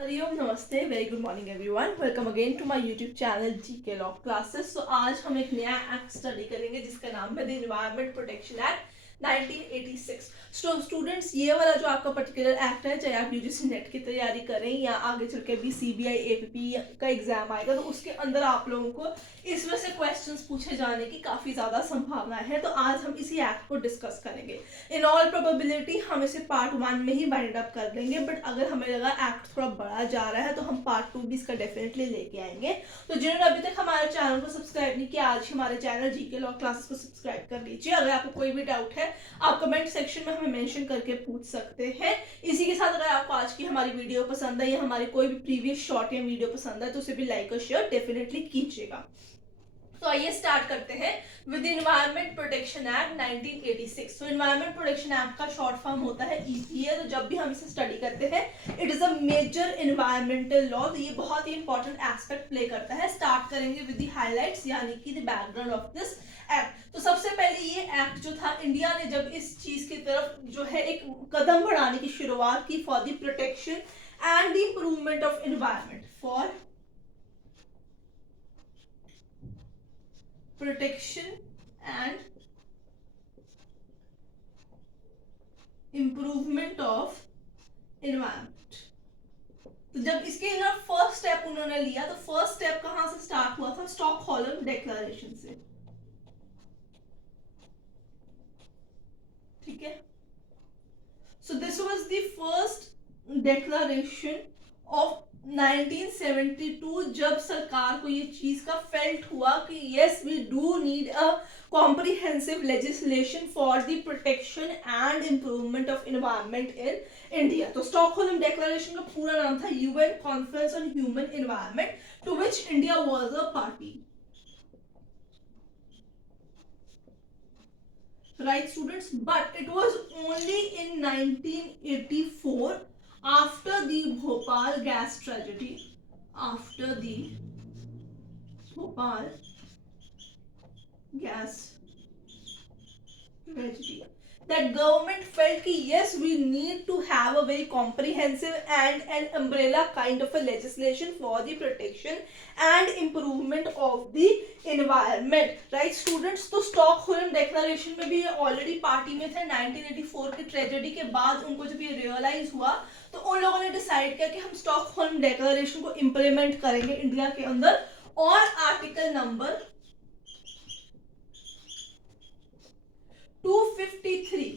हरिओम नमस्ते very good morning everyone welcome again to my YouTube channel GK law classes. तो आज हम एक नया एक्ट स्टडी करेंगे जिसका नाम है the environment protection act 1986। Students, ये वाला जो आपका पर्टिकुलर एक्ट है, चाहे आप यूजीसी नेट की तैयारी करें या आगे चल के भी सीबीआई एपीपी का एग्जाम आएगा तो उसके अंदर आप लोगों को इसमें से क्वेश्चंस पूछे जाने की काफ़ी ज़्यादा संभावना है। तो आज हम इसी एक्ट को डिस्कस करेंगे। इन ऑल प्रोबेबिलिटी हम इसे पार्ट 1 में ही वाइंड अप कर देंगे, बट अगर हमें लगा एक्ट थोड़ा बड़ा जा रहा है तो हम पार्ट 2 भी इसका डेफिनेटली लेके आएंगे। तो जिन्होंने अभी तक हमारे चैनल को सब्सक्राइब नहीं किया, आज हमारे चैनल जीके लॉ क्लासेस को सब्सक्राइब कर लीजिए। अगर आपको कोई भी डाउट है आप कमेंट सेक्शन में हमें मेंशन करके पूछ सकते हैं। इसी के साथ अगर आपको आज की हमारी वीडियो पसंद है या हमारी कोई भी प्रीवियस शॉर्ट या वीडियो पसंद है तो उसे भी लाइक और शेयर डेफिनेटली कीजिएगा। तो आइए स्टार्ट करते हैं विद एनवायरनमेंट प्रोटेक्शन एक्ट 1986। तो एनवायरनमेंट प्रोटेक्शन एक्ट का शॉर्ट फॉर्म होता है ईपीए। तो जब भी हम इसे स्टडी करते हैं it is a major environmental law. तो ये बहुत ही इंपॉर्टेंट एस्पेक्ट प्ले करता है। स्टार्ट करेंगे विद द हाइलाइट्स यानी कि the background of this act. तो सबसे पहले ये एक्ट जो था, इंडिया ने जब इस चीज की तरफ जो है एक कदम बढ़ाने की शुरुआत की for the protection and the improvement of environment, for protection and improvement of environment। तो जब इसके फर्स्ट स्टेप उन्होंने लिया तो फर्स्ट स्टेप कहां से स्टार्ट हुआ था? स्टॉकहोल्म डिक्लेरेशन से। ठीक है, so this was the first declaration of 1972, जब सरकार को ये चीज का फेल्ट हुआ कि yes we do need a comprehensive legislation for the protection and improvement of environment in India. तो स्टॉकहोल्म डिक्लेरेशन का पूरा नाम था UN conference on human environment, to which India was a party. Right, students, but it was only in 1984 after the Bhopal gas tragedy, after the Bhopal gas tragedy, that government felt कि yes we need to have a very comprehensive and an umbrella kind of a legislation for the protection and improvement of the environment। right students, तो Stockholm declaration में भी already party में थे। 1984 की tragedy के बाद उनको जब ये रियलाइज हुआ तो उन लोगों ने डिसाइड किया कि हम स्टॉकहोल्म डिक्लेरेशन को इंप्लीमेंट करेंगे इंडिया के अंदर। और आर्टिकल नंबर 253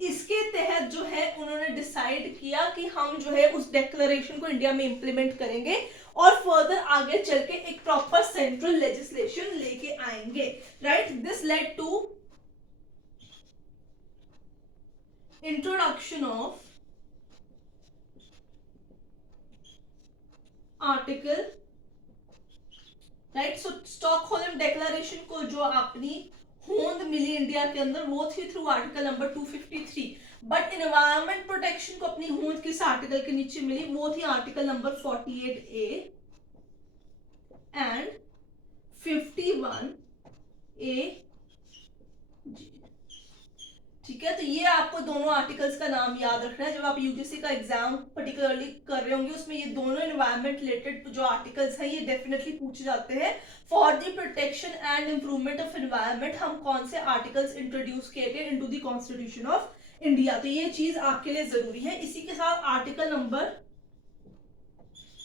इसके तहत जो है उन्होंने डिसाइड किया कि हम जो है उस डिक्लेरेशन को इंडिया में इंप्लीमेंट करेंगे और फर्दर आगे चल के एक प्रॉपर सेंट्रल लेजिस्लेशन लेके आएंगे। Right, this led to introduction of article. Right, so Stockholm declaration को जो अपनी होंद मिली इंडिया के अंदर वो थी through article number 253, but environment protection को अपनी होंद किस आर्टिकल के नीचे मिली? वो थी article number 48A and 51A। ठीक है, तो ये आपको दोनों आर्टिकल्स का नाम याद रखना है। जब आप यूजीसी का एग्जाम पर्टिकुलरली कर रहे होंगे उसमें ये दोनों एनवायरनमेंट रिलेटेड जो आर्टिकल्स हैं ये डेफिनेटली पूछे जाते हैं। For the protection and improvement of environment हम कौन से आर्टिकल्स इंट्रोड्यूस किए गए into the constitution of India, तो ये चीज आपके लिए जरूरी है। इसी के साथ आर्टिकल नंबर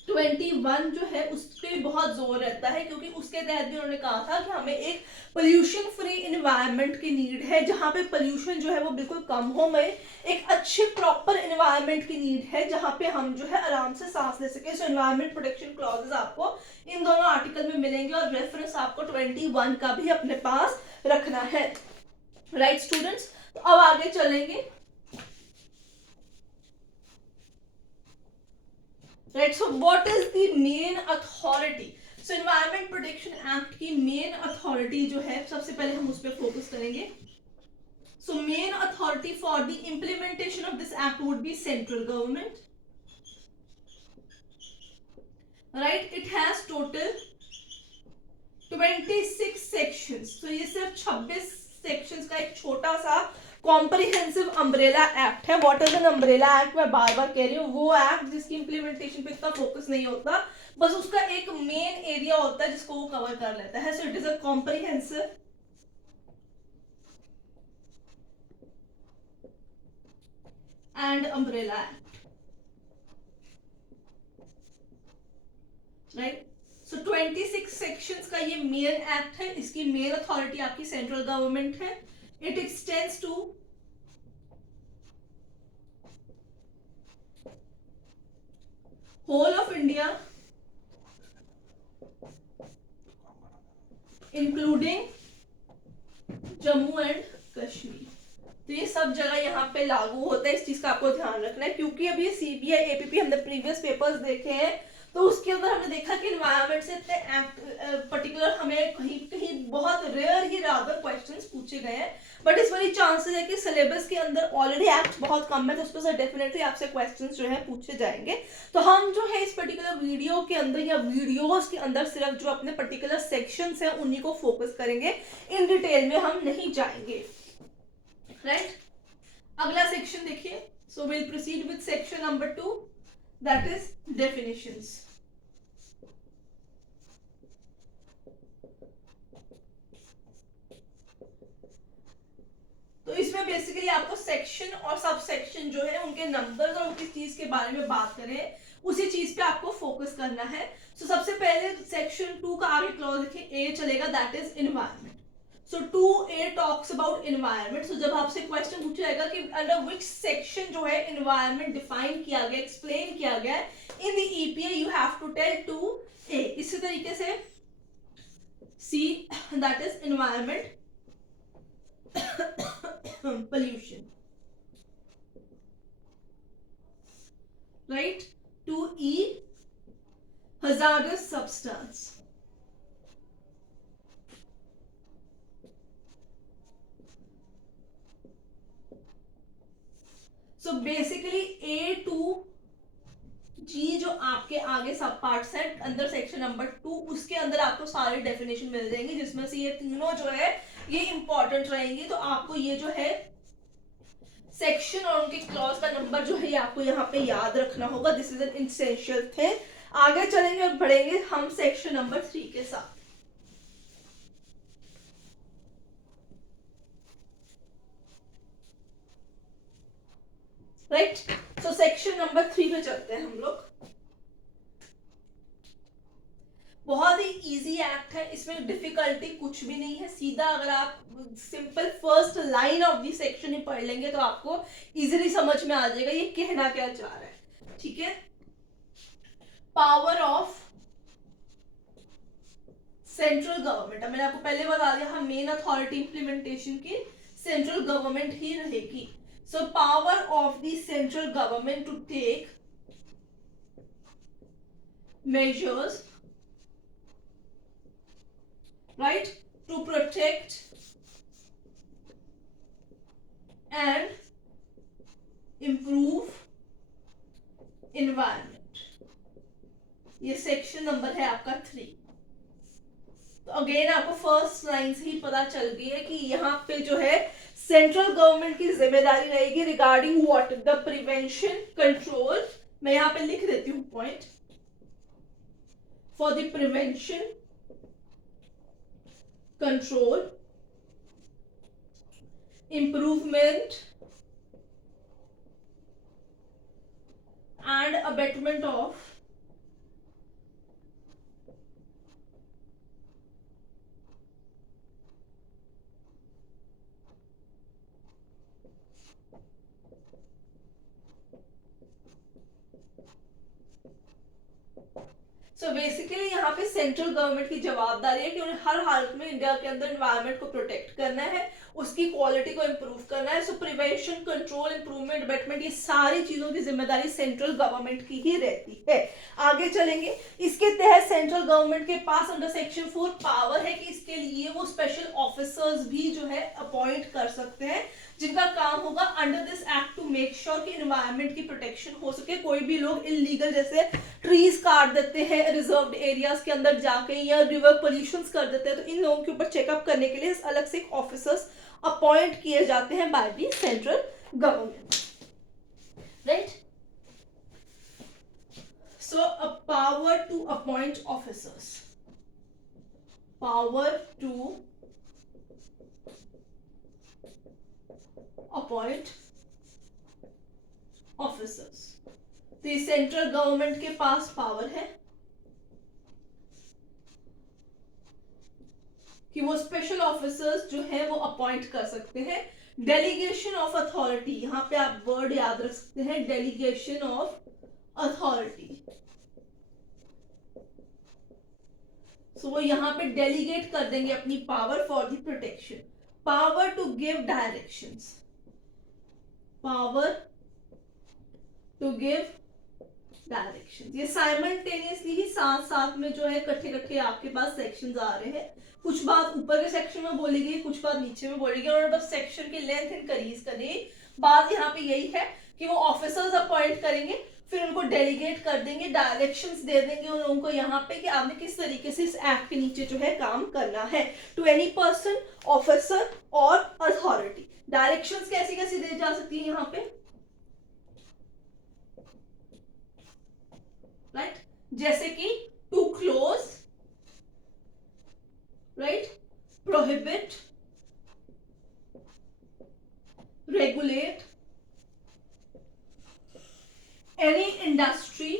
21 जो है उस पर बहुत जोर रहता है क्योंकि उसके तहत भी उन्होंने कहा था कि हमें एक पोल्यूशन फ्री एनवायरनमेंट की नीड है, जहां पे पोल्यूशन जो है वो बिल्कुल कम हो। में एक अच्छे प्रॉपर एनवायरनमेंट की नीड है जहां पे हम जो है आराम से सांस ले सके। सो एनवायरनमेंट प्रोटेक्शन क्लॉजेस आपको इन दोनों आर्टिकल में मिलेंगे और रेफरेंस आपको 21 का भी अपने पास रखना है। राइट स्टूडेंट्स, तो अब आगे चलेंगे। Right, so what is the main authority? So Environment Protection Act की main authority जो है सबसे पहले हम उस पर फोकस करेंगे। So main authority for the implementation of this act would be central government. Right, it has total 26 sections। तो ये सिर्फ 26 sections का एक छोटा सा कॉम्प्रिहेंसिव अम्ब्रेला एक्ट है। What is an umbrella act? मैं बार बार कह रही हूँ, वो एक्ट जिसकी इंप्लीमेंटेशन पे इतना फोकस नहीं होता, बस उसका एक मेन एरिया होता है जिसको वो कवर कर लेता है। So it is a comprehensive and umbrella act, right. So 26 sections का ये मेन एक्ट है। इसकी मेन अथॉरिटी आपकी सेंट्रल गवर्नमेंट है। It extends to whole of India including Jammu and Kashmir. तो ये सब जगह यहाँ पे लागू होता है। इस चीज का आपको ध्यान रखना है, क्योंकि अब ये सीबीआई एपीपी हमने प्रीवियस पेपर्स देखे हैं, तो उसके अंदर हमने देखा कि एनवायरमेंट से इतने पर्टिकुलर हमें कहीं कहीं बहुत रेयर ही रादर क्वेश्चंस पूछे गए हैं, बट इस वाली चांसेस है कि सिलेबस के अंदर ऑलरेडी एक्ट बहुत कम है, तो उस पर डेफिनेटली आपसे क्वेश्चंस जो है पूछे जाएंगे। तो हम जो है इस पर्टिकुलर वीडियो के अंदर या वीडियोस के अंदर सिर्फ जो अपने पर्टिकुलर सेक्शंस हैं उन्हीं को फोकस करेंगे, इन डिटेल में हम नहीं जाएंगे, राइट। अगला सेक्शन देखिए। So will proceed with section number 2, that is definitions. तो इसमें बेसिकली आपको सेक्शन और सब सेक्शन जो है उनके नंबर्स और किस चीज के बारे में बात करें उसी चीज पे आपको फोकस करना है। सो सबसे पहले सेक्शन 2 का आगे क्लॉज देखिए, ए चलेगा, that is environment. So 2A talks about environment. So जब आपसे क्वेश्चन पूछा जाएगा कि अंडर विच सेक्शन जो है एनवायरनमेंट डिफाइन किया गया, एक्सप्लेन किया गया in the EPA, you have to tell 2A। इसी तरीके से C, that is environment pollution, right? 2E hazardous substance, so basically A to G जो आपके आगे सब पार्ट्स है अंदर सेक्शन नंबर 2, उसके अंदर आपको सारी डेफिनेशन मिल जाएंगी, जिसमें से ये तीनों जो है ये इंपॉर्टेंट रहेंगी। तो आपको ये जो है सेक्शन और उनके क्लॉज का नंबर जो है ये आपको यहाँ पे याद रखना होगा। This is an essential thing. आगे चलेंगे और बढ़ेंगे हम सेक्शन नंबर 3 के साथ, राइट। सो सेक्शन नंबर 3 पे चलते हैं हम लोग। बहुत ही इजी एक्ट है, इसमें डिफिकल्टी कुछ भी नहीं है। सीधा अगर आप simple first line of the section ही पढ़ लेंगे तो आपको इजीली समझ में आ जाएगा ये कहना क्या चाह रहा है, ठीक है। पावर ऑफ सेंट्रल गवर्नमेंट, मैंने आपको पहले बता दिया मेन अथॉरिटी इंप्लीमेंटेशन की सेंट्रल गवर्नमेंट ही रहेगी। So power of the central government to take measures, right, to protect and improve environment। ये सेक्शन नंबर है आपका 3। तो अगेन आपको फर्स्ट लाइन से ही पता चल गई है कि यहाँ पे जो है सेंट्रल गवर्नमेंट की जिम्मेदारी रहेगी regarding what, the prevention control. मैं यहाँ पे लिख देती हूँ point, for the prevention control, improvement and abetment of so basically यहाँ पे सेंट्रल गवर्नमेंट की जवाबदारी है कि उन्हें हर हालत में इंडिया के अंदर एनवायरनमेंट को प्रोटेक्ट करना है, उसकी क्वालिटी को इम्प्रूव करना है। सो प्रिवेंशन, कंट्रोल, इंप्रूवमेंट, बेटरमेंट, ये सारी चीजों की जिम्मेदारी सेंट्रल गवर्नमेंट की ही रहती है। आगे चलेंगे, इसके तहत सेंट्रल गवर्नमेंट के पास अंडर सेक्शन 4 पावर है कि इसके लिए वो स्पेशल ऑफिसर्स भी जो है अपॉइंट कर सकते हैं, जिनका काम होगा under this act to make sure कि एनवायरनमेंट की प्रोटेक्शन हो सके, कोई भी लोग इलीगल जैसे ट्रीज काट देते हैं रिजर्व्ड एरियाज के अंदर जाके, या रिवर पोल्यूशन कर देते हैं, तो इन लोगों के ऊपर चेकअप करने के लिए अलग से ऑफिसर्स अपॉइंट किए जाते हैं by the central government, right. So a power to appoint officers, power to appoint officers. तो ये सेंट्रल गवर्नमेंट के पास पावर है कि वो स्पेशल ऑफिसर्स जो है वो अपॉइंट कर सकते हैं. डेलीगेशन ऑफ अथॉरिटी, यहाँ पे आप वर्ड याद रख सकते हैं, डेलीगेशन ऑफ अथॉरिटी. सो वो यहाँ पे डेलीगेट कर देंगे अपनी power for the protection. Power to give directions, power to give directions. ये साइमल्टेनियसली ही साथ साथ में जो है इकट्ठे आपके पास सेक्शंस आ रहे हैं. कुछ बात ऊपर के सेक्शन में बोली गई, कुछ बात नीचे में बोली गई, और बस सेक्शन की लेंथ इंक्रीज करनी. बात यहाँ पे यही है कि वो ऑफिसर्स अपॉइंट करेंगे, फिर उनको डेलीगेट कर देंगे, डायरेक्शंस दे देंगे उन लोगों को यहाँ पे कि आपने किस तरीके से इस एक्ट के नीचे जो है काम करना है. टू एनी पर्सन, ऑफिसर और अथॉरिटी. डायरेक्शंस कैसी कैसी दी जा सकती है यहाँ पे, राइट. जैसे कि to close, right, prohibit, regulate any industry,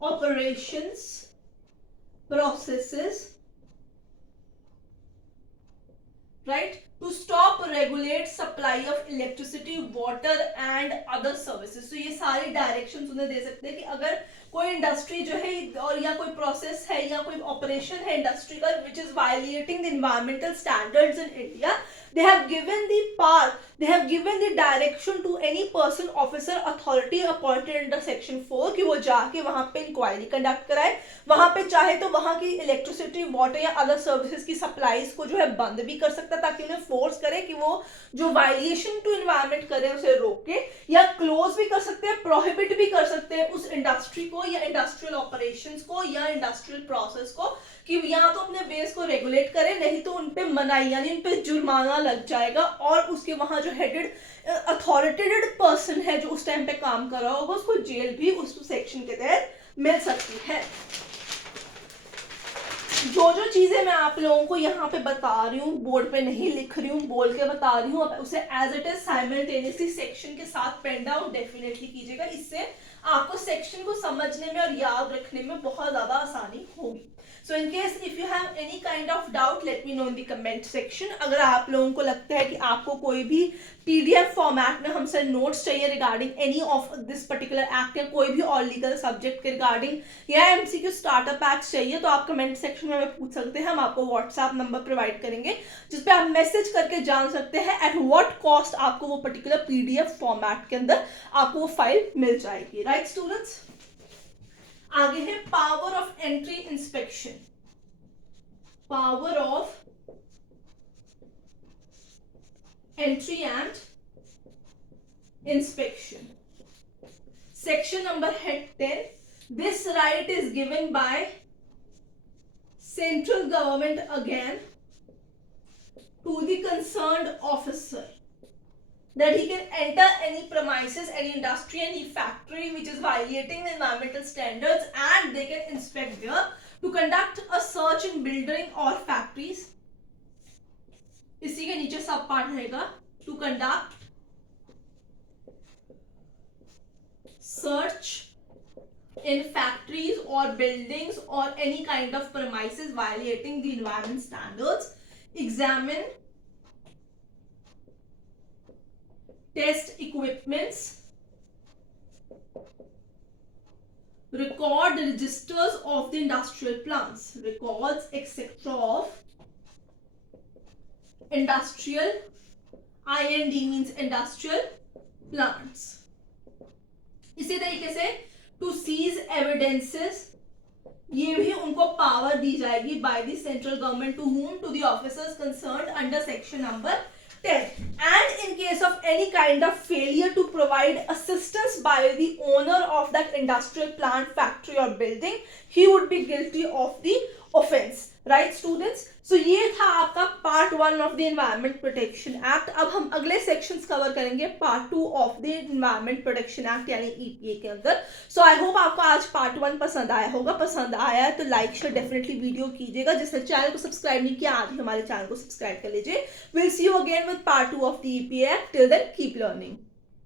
operations, processes, right, to stop, regulate supply of electricity, water and other services. तो ये सारी डायरेक्शंस उन्हें दे सकते हैं कि अगर कोई इंडस्ट्री जो है और या कोई प्रोसेस है या कोई ऑपरेशन है इंडस्ट्री का which is violating the environmental standards in India, they have given the power, they have given the direction to any person, officer, authority appointed under section 4 कि वो जाके वहां पे इंक्वायरी कंडक्ट कराए. वहां पे चाहे तो वहां की इलेक्ट्रिसिटी, वाटर या अदर सर्विसेज की सप्लाईज को जो है बंद भी कर सकता है, ताकि उन्हें फोर्स करे कि वो जो वायलेशन टू एनवायरमेंट करे उसे रोके, या क्लोज भी कर सकते हैं, प्रोहिबिट भी कर सकते हैं उस इंडस्ट्री को या इंडस्ट्रियल ऑपरेशंस को या इंडस्ट्रियल प्रोसेस को, कि या तो अपने बेस को रेगुलेट करे, नहीं तो उन पे मनाही यानी उन पे जुर्माना लग जाएगा, और उसके वहां जो हेडेड अथॉरिटेटेड पर्सन है जो उस टाइम पे काम कर रहा होगा उसको जेल भी उस सेक्शन के तहत मिल सकती है. जो चीजें मैं आप लोगों को यहाँ पे बता रही हूँ, बोर्ड पे नहीं लिख रही हूँ, बोल के बता रही हूँ, उसे as it is simultaneously section के साथ पेन डाउन डेफिनेटली कीजिएगा. इससे आपको सेक्शन को समझने में और याद रखने में बहुत ज्यादा आसानी होगी. So in case if you have any kind of doubt, let me know in the comment section. अगर आप लोगों को लगता है कि आपको कोई भी PDF फॉर्मेट में हमसे नोट्स चाहिए regarding any of this particular act या कोई भी और लीगल सब्जेक्ट के रिगार्डिंग या MCQ स्टार्टअप एक्ट चाहिए, तो आप कमेंट सेक्शन में हमें पूछ सकते हैं. हम आपको व्हाट्सएप नंबर प्रोवाइड करेंगे जिसपे आप मैसेज करके जान सकते हैं एट व्हाट कॉस्ट आपको वो पर्टिकुलर PDF फॉर्मेट के अंदर आपको वो फाइल मिल जाएगी. राइट स्टूडेंट्स, आगे है power of entry inspection. Power of entry and inspection. Section number है 10. This right is given by central government again to the concerned officer, that he can enter any premises, any industry, any factory which is violating the environmental standards, and they can inspect there to conduct a search in building or factories. इसी के नीचे सब part रहेगा, to conduct search in factories or buildings or any kind of premises violating the environment standards, examine, test equipments, record the registers of the industrial plants, records etc. of industrial, IND means industrial plants. इसी तरीके से to seize evidences, ये भी उनको power दी जाएगी by the central government to whom, to the officers concerned under section number 10. And in case of any kind of failure to provide assistance by the owner of that industrial plant, factory or building, he would be guilty of the offense. Right students? So ये था आपका part 1 of the environment protection act. अब हम अगले sections cover करेंगे part 2 of the environment protection act यानी EPA के अंदर. सो आई होप आपको आज पार्ट 1 पसंद आया होगा. पसंद आया है तो लाइक शेयर डेफिनेटली वीडियो कीजिएगा. जिसने चैनल को सब्सक्राइब नहीं किया आज ही हमारे चैनल को सब्सक्राइब कर लीजिए. Will see you again with part 2 of the EPA act. Till then keep learning.